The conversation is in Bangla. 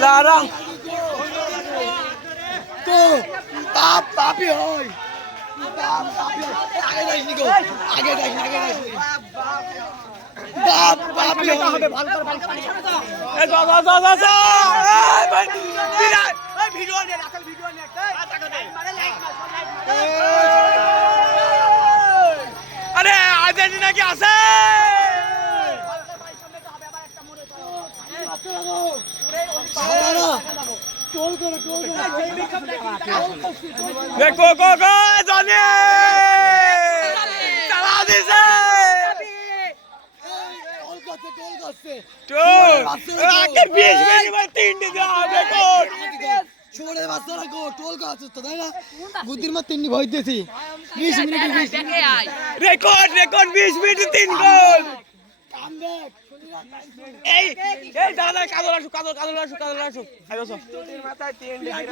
larang tuh tapi oi tapi আগে যাইস নি গো আগে যাইস বাপ হবে ভালো করে পানি ছাড়ো তো এই যা এই ভাই বিরাট এই ভিডিও নে রাখাল ভিডিও নে মানে লাইক মার সব লাইক মার আরে আর্জেন্টিনা কি আছে देखो गो गो जाने चला दिसे टोल आके 20 मिनट में 3 दिया देखो छोड़े বাচ্চারা গো টোল গাছ তো তাই না বুদ্ধির মা 3 ভয় দিয়েছি 20 মিনিট রেকর্ড 20 মিনিট 3 গোল কামব্যাক এই দাদা কাদল আসুক আইছো